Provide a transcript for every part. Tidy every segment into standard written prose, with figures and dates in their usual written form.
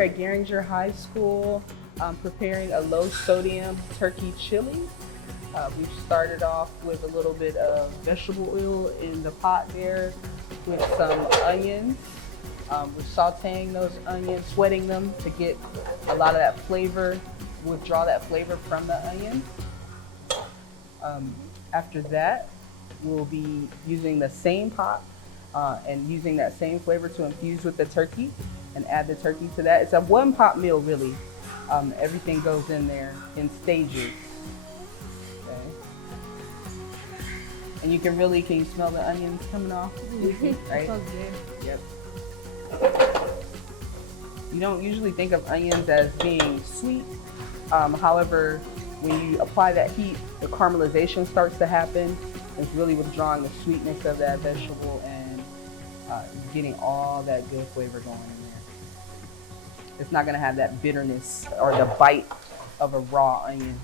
here at Garinger High School preparing a low sodium turkey chili. We've started off with a little bit of vegetable oil in the pot there with some onions. We're sauteing those onions, sweating them to get a lot of that flavor, withdraw that flavor from the onion. After that, we'll be using the same pot and using that same flavor to infuse with the turkey and add the turkey to that. It's a one pot meal really. Everything goes in there in stages. Okay. And you can you smell the onions coming off? Right? Smells good. Yep. You don't usually think of onions as being sweet. However, when you apply that heat, the caramelization starts to happen. It's really withdrawing the sweetness of that vegetable and getting all that good flavor going in there. It's not gonna have that bitterness or the bite of a raw onion.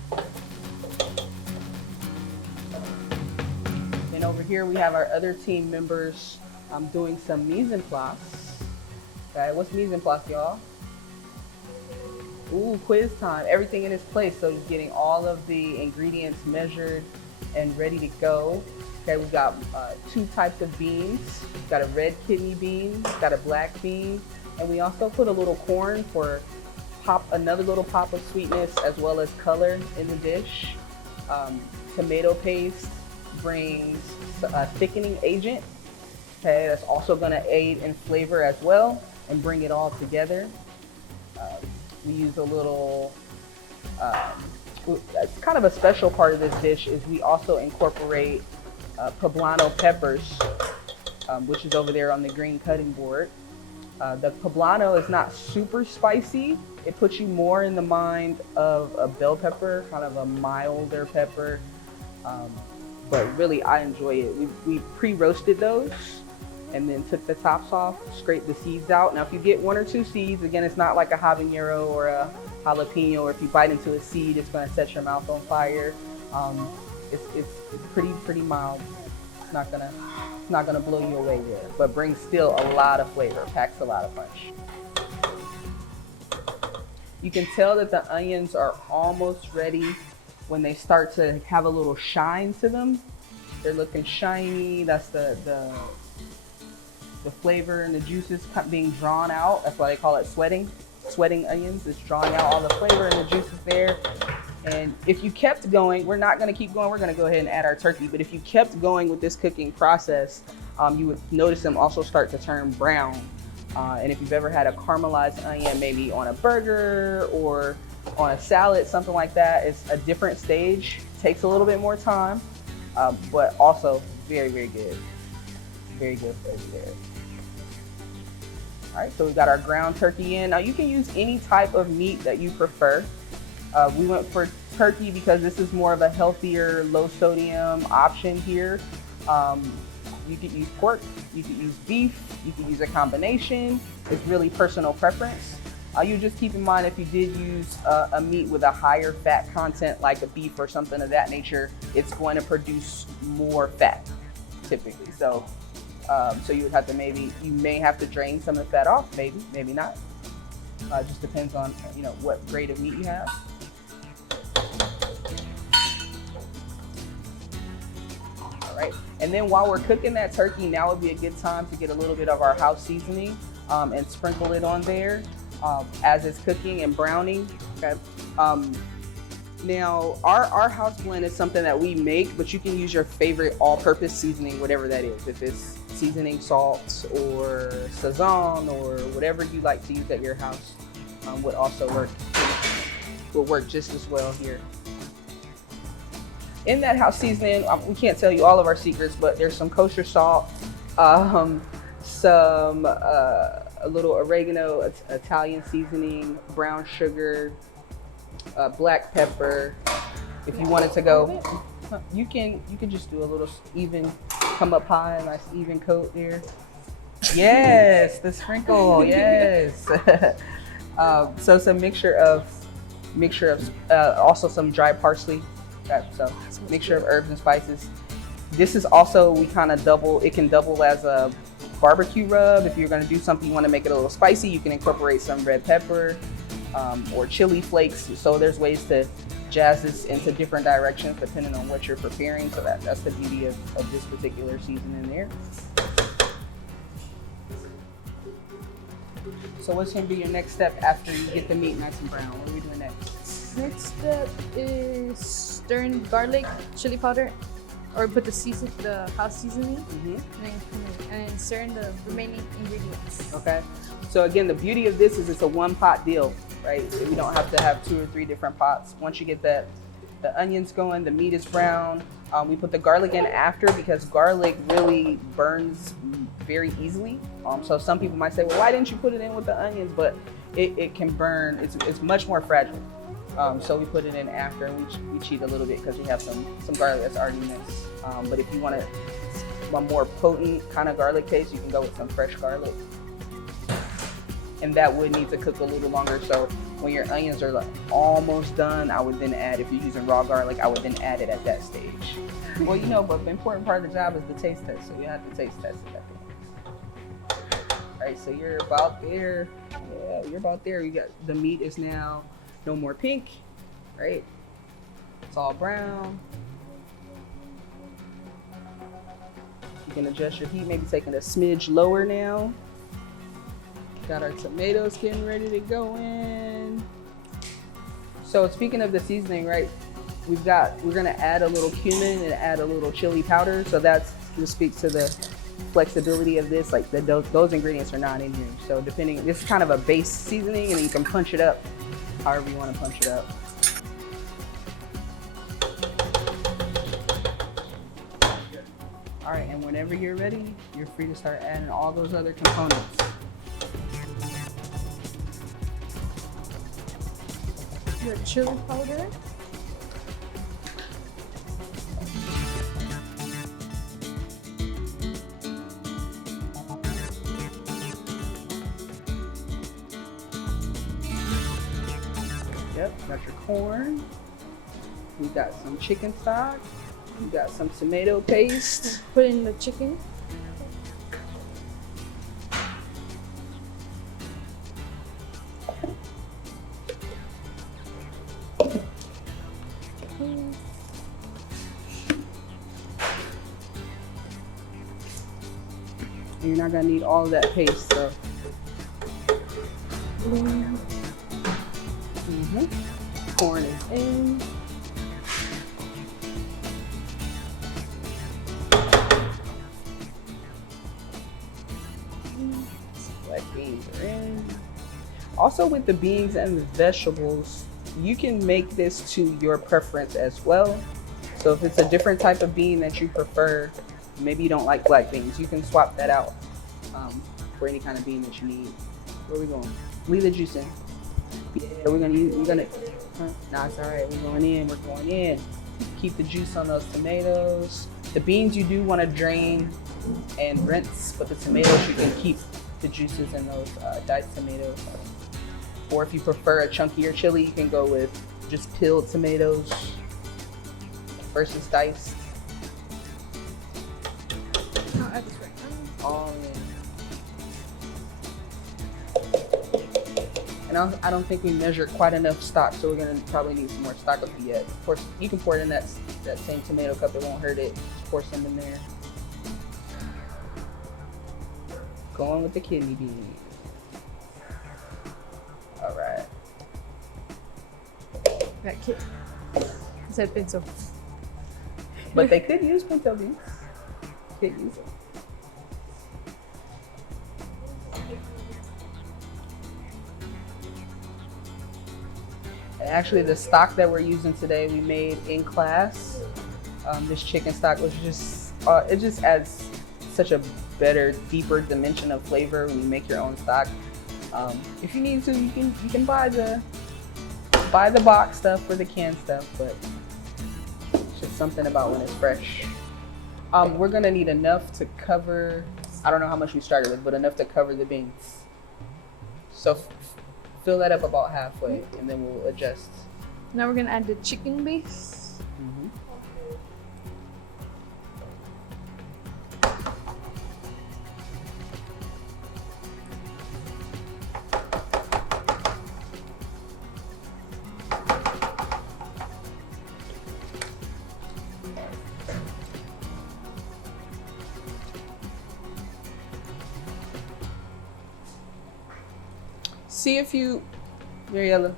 And over here we have our other team members doing some mise en place. Okay, what's mise en place, y'all? Ooh, quiz time. Everything in its place. So just getting all of the ingredients measured and ready to go. Okay, we've got two types of beans. We've got a red kidney bean, we've got a black bean, and we also put a little corn for another little pop of sweetness as well as color in the dish. Tomato paste brings a thickening agent. Okay, that's also gonna aid in flavor as well and bring it all together. We use a little, it's kind of a special part of this dish is we also incorporate poblano peppers, which is over there on the green cutting board. The poblano is not super spicy. It puts you more in the mind of a bell pepper, kind of a milder pepper. But really, I enjoy it. We pre-roasted those and then took the tops off, scraped the seeds out. Now, if you get one or two seeds, again, it's not like a habanero or a jalapeno, or if you bite into a seed, it's gonna set your mouth on fire. It's pretty mild. It's not gonna blow you away there, but brings still a lot of flavor, packs a lot of punch. You can tell that the onions are almost ready when they start to have a little shine to them. They're looking shiny. That's the flavor and the juices being drawn out. That's why they call it sweating. Sweating onions. It's drawing out all the flavor and the juices there. And if you kept going, we're not gonna keep going, we're gonna go ahead and add our turkey, but if you kept going with this cooking process, you would notice them also start to turn brown. And if you've ever had a caramelized onion, maybe on a burger or on a salad, something like that, it's a different stage. Takes a little bit more time, but also very, very good. Very good flavor there. All right, so we've got our ground turkey in. Now you can use any type of meat that you prefer. We went for turkey because this is more of a healthier, low sodium option here. You could use pork, you could use beef, you could use a combination. It's really personal preference. You just keep in mind if you did use a meat with a higher fat content like a beef or something of that nature, it's going to produce more fat typically. So you would have to you may have to drain some of the fat off, maybe not. Just depends on what grade of meat you have. Right. And then while we're cooking that turkey, now would be a good time to get a little bit of our house seasoning and sprinkle it on there as it's cooking and browning. Okay. Now our house blend is something that we make, but you can use your favorite all-purpose seasoning, whatever that is. If it's seasoning salts or Sazon or whatever you like to use at your house, would also work just as well here. In that house seasoning, we can't tell you all of our secrets, but there's some kosher salt, a little oregano, Italian seasoning, brown sugar, black pepper. If you wanted to go, you can just do a little even, come up high, a nice even coat there. Yes, the sprinkle, yes. So some mixture of also some dry parsley. So mixture of herbs and spices. This is also, we kind of double, it can double as a barbecue rub. If you're gonna do something you wanna make it a little spicy, you can incorporate some red pepper or chili flakes. So there's ways to jazz this into different directions depending on what you're preparing. So that's the beauty of this particular seasoning there. So what's gonna be your next step after you get the meat nice and brown? What are we doing next? Next step is stirring garlic, chili powder, or put the house seasoning, and then stirring the remaining ingredients. Okay. So again, the beauty of this is it's a one pot deal, right? So you don't have to have 2 or 3 different pots. Once you get the onions going, the meat is brown. We put the garlic in after because garlic really burns very easily. So some people might say, well, why didn't you put it in with the onions? But it can burn. It's much more fragile. So we put it in after, and we cheat a little bit because we have some garlic that's already mixed. But if you want a more potent kind of garlic taste, you can go with some fresh garlic. And that would need to cook a little longer. So when your onions are like almost done, I would then add, if you're using raw garlic, I would then add it at that stage. Well, you know, but the important part of the job is the taste test. So you have to taste test it at the end. All right, so you're about there. Yeah, you're about there. You got the meat is now no more pink, right? It's all brown. You can adjust your heat, maybe taking a smidge lower now. Got our tomatoes getting ready to go in. So speaking of the seasoning, right? We're gonna add a little cumin and add a little chili powder. So will speak to the flexibility of this. Like those ingredients are not in here. So this is kind of a base seasoning, and then you can punch it up however you want to punch it up. All right, and whenever you're ready, you're free to start adding all those other components. Your chili powder. Yep, got your corn. We got some chicken stock. We got some tomato paste. Put in the chicken. You're not gonna need all of that paste, so. Corn is in. Black beans are in. Also with the beans and the vegetables, you can make this to your preference as well. So if it's a different type of bean that you prefer, maybe you don't like black beans, you can swap that out for any kind of bean that you need. Where are we going? Leave the juice in. Yeah, nah, it's all right. We're going in. Keep the juice on those tomatoes. The beans you do want to drain and rinse, but the tomatoes you can keep the juices in those diced tomatoes. Or if you prefer a chunkier chili, you can go with just peeled tomatoes versus diced. I'll add this right now. All in. And I don't think we measured quite enough stock, so we're gonna probably need some more stock up yet. Of course, you can pour it in that same tomato cup, it won't hurt it. Just pour some in there. Going with the kidney beans. All right. That kid said pinto. But they could use pinto beans. Could use it. Actually, the stock that we're using today, we made in class. This chicken stock was just, it just adds such a better, deeper dimension of flavor when you make your own stock. If you need to, you can buy the box stuff or the canned stuff, but it's just something about when it's fresh. We're gonna need enough to cover, I don't know how much we started with, but enough to cover the beans. So fill that up about halfway, and then we'll adjust. Now we're gonna add the chicken base. See if you, Mariella,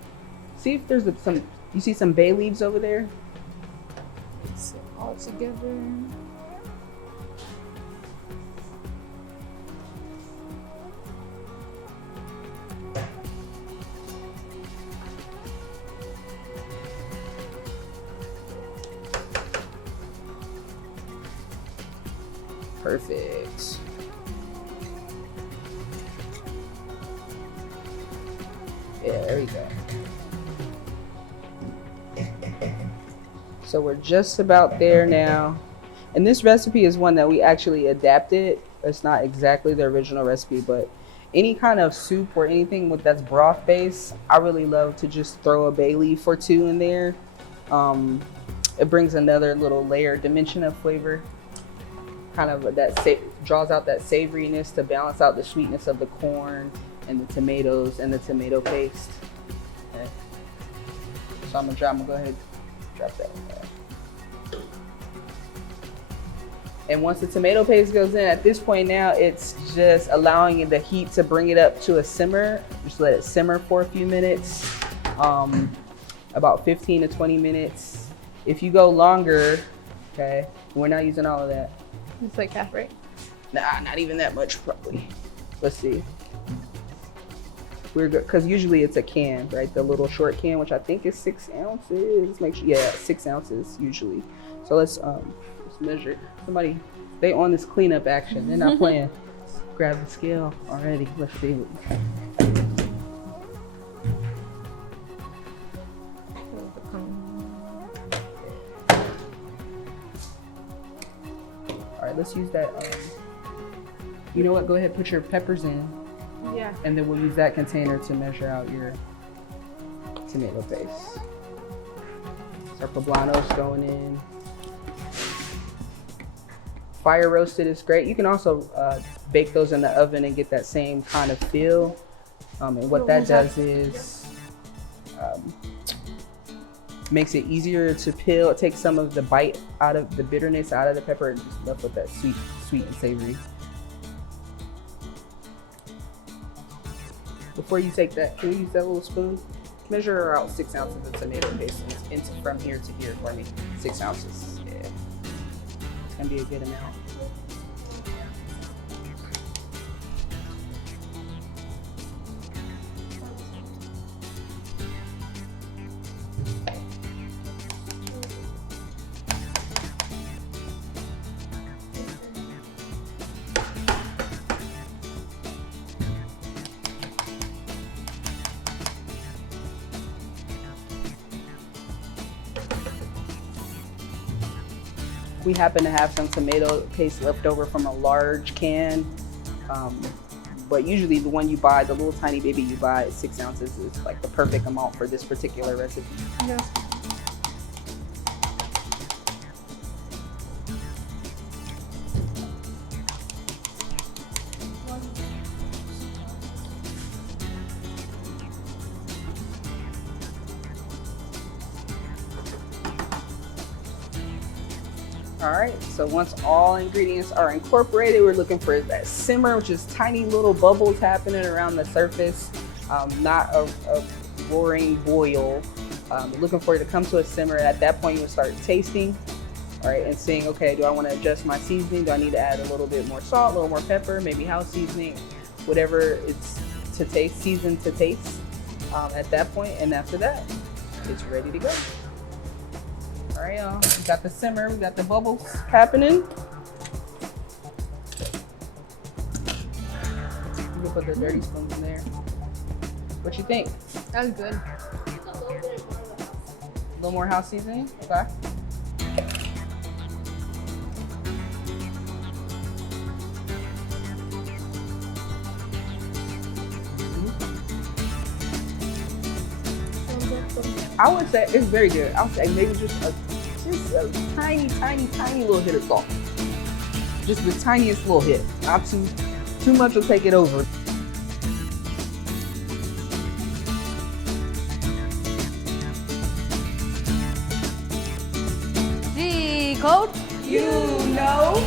see if there's some, you see some bay leaves over there? Mix it all together. Perfect. Yeah, there we go. So we're just about there now. And this recipe is one that we actually adapted. It's not exactly the original recipe, but any kind of soup or anything with that's broth based, I really love to just throw a bay leaf or two in there. It brings another little layer, dimension of flavor. Kind of that draws out that savoriness to balance out the sweetness of the corn and the tomatoes and the tomato paste. Okay. So I'm gonna go ahead and drop that in there. And once the tomato paste goes in, at this point now, it's just allowing the heat to bring it up to a simmer. Just let it simmer for a few minutes, about 15 to 20 minutes. If you go longer, okay, we're not using all of that. It's like half, right? Nah, not even that much probably. Let's see. We're good, because usually it's a can, right? The little short can, which I think is 6 ounces. Make sure, yeah, 6 ounces usually. So let's measure. Somebody, they on this cleanup action. They're not playing. Grab the scale already. Let's see. All right, let's use that. You know what? Go ahead, put your peppers in. Yeah. And then we'll use that container to measure out your tomato paste. So our poblano's going in. Fire roasted is great. You can also bake those in the oven and get that same kind of feel. And what that does is makes it easier to peel. It takes some of the bite out of the bitterness out of the pepper and just left with that sweet and savory. Before you take that, can you use that little spoon? Measure out 6 ounces of tomato paste into from here to here for me. 6 ounces. Yeah. It's gonna be a good amount. We happen to have some tomato paste left over from a large can, but usually the one you buy, the little tiny baby you buy, 6 ounces is like the perfect amount for this particular recipe. Yeah. All right, so once all ingredients are incorporated, we're looking for that simmer, which is tiny little bubbles happening around the surface, not a roaring boil. Looking for it to come to a simmer. At that point, you would start tasting, all right, and seeing, okay, do I want to adjust my seasoning? Do I need to add a little bit more salt, a little more pepper, maybe house seasoning, whatever it's to taste, season to taste at that point. And after that, it's ready to go. All right, y'all, we got the simmer, we got the bubbles happening. You can put the dirty spoons in there. What you think? That was good. A little more house seasoning? Okay. I would say it's very good. I would say maybe just a tiny, tiny, tiny little hit of salt. Just the tiniest little hit. Not too much will take it over. Gee, Coach. You know.